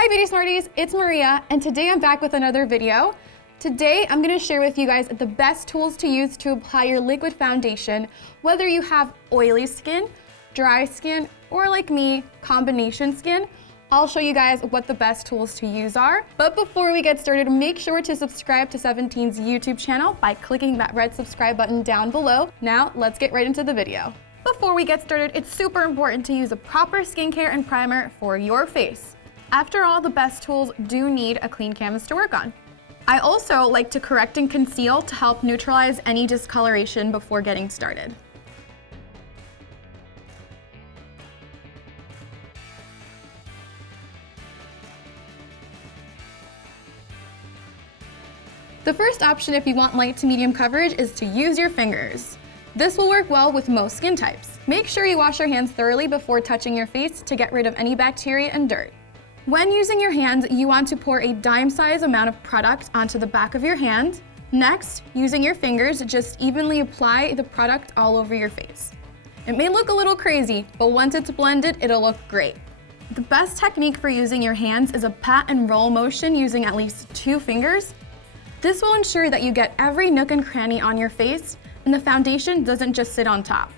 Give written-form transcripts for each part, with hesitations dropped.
Hi Beauty Smarties, it's Maria, and today I'm back with another video. Today I'm going to share with you guys the best tools to use to apply your liquid foundation, whether you have oily skin, dry skin, or like me, combination skin. I'll show you guys what the best tools to use are. But before we get started, make sure to subscribe to 17's YouTube channel by clicking that red subscribe button down below. Now let's get right into the video. Before we get started, it's super important to use a proper skincare and primer for your face. After all, the best tools do need a clean canvas to work on. I also like to correct and conceal to help neutralize any discoloration before getting started. The first option if you want light to medium coverage is to use your fingers. This will work well with most skin types. Make sure you wash your hands thoroughly before touching your face to get rid of any bacteria and dirt. When using your hand, you want to pour a dime-sized amount of product onto the back of your hand. Next, using your fingers, just evenly apply the product all over your face. It may look a little crazy, but once it's blended, it'll look great. The best technique for using your hands is a pat and roll motion using at least 2 fingers. This will ensure that you get every nook and cranny on your face, and the foundation doesn't just sit on top.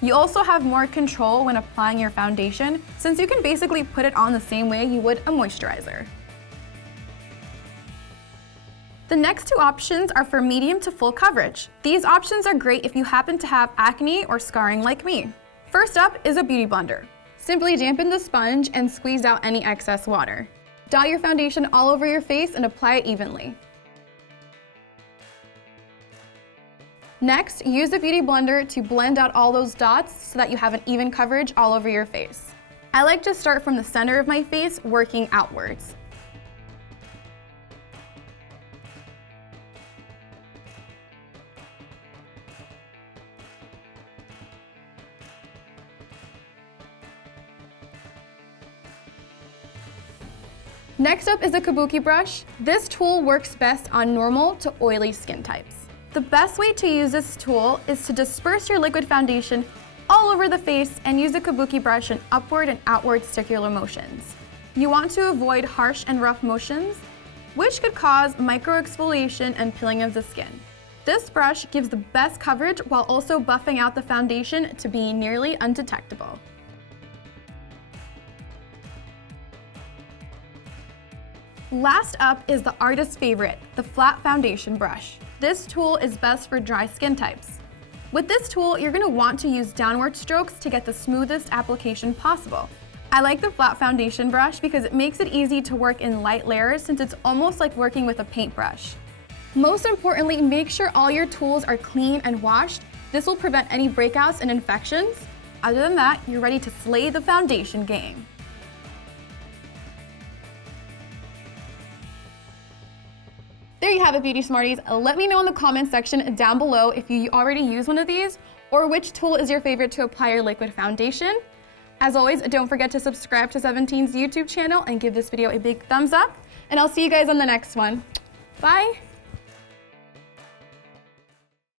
You also have more control when applying your foundation, since you can basically put it on the same way you would a moisturizer. The next 2 options are for medium to full coverage. These options are great if you happen to have acne or scarring like me. First up is a beauty blender. Simply dampen the sponge and squeeze out any excess water. Dot your foundation all over your face and apply it evenly. Next, use the beauty blender to blend out all those dots so that you have an even coverage all over your face. I like to start from the center of my face, working outwards. Next up is a Kabuki brush. This tool works best on normal to oily skin types. The best way to use this tool is to disperse your liquid foundation all over the face and use the Kabuki brush in upward and outward circular motions. You want to avoid harsh and rough motions, which could cause microexfoliation and peeling of the skin. This brush gives the best coverage while also buffing out the foundation to be nearly undetectable. Last up is the artist's favorite, the flat foundation brush. This tool is best for dry skin types. With this tool, you're going to want to use downward strokes to get the smoothest application possible. I like the flat foundation brush because it makes it easy to work in light layers since it's almost like working with a paintbrush. Most importantly, make sure all your tools are clean and washed. This will prevent any breakouts and infections. Other than that, you're ready to slay the foundation game. There you have it, Beauty Smarties. Let me know in the comment section down below if you already use one of these or which tool is your favorite to apply your liquid foundation. As always, don't forget to subscribe to 17's YouTube channel and give this video a big thumbs up. And I'll see you guys on the next one. Bye!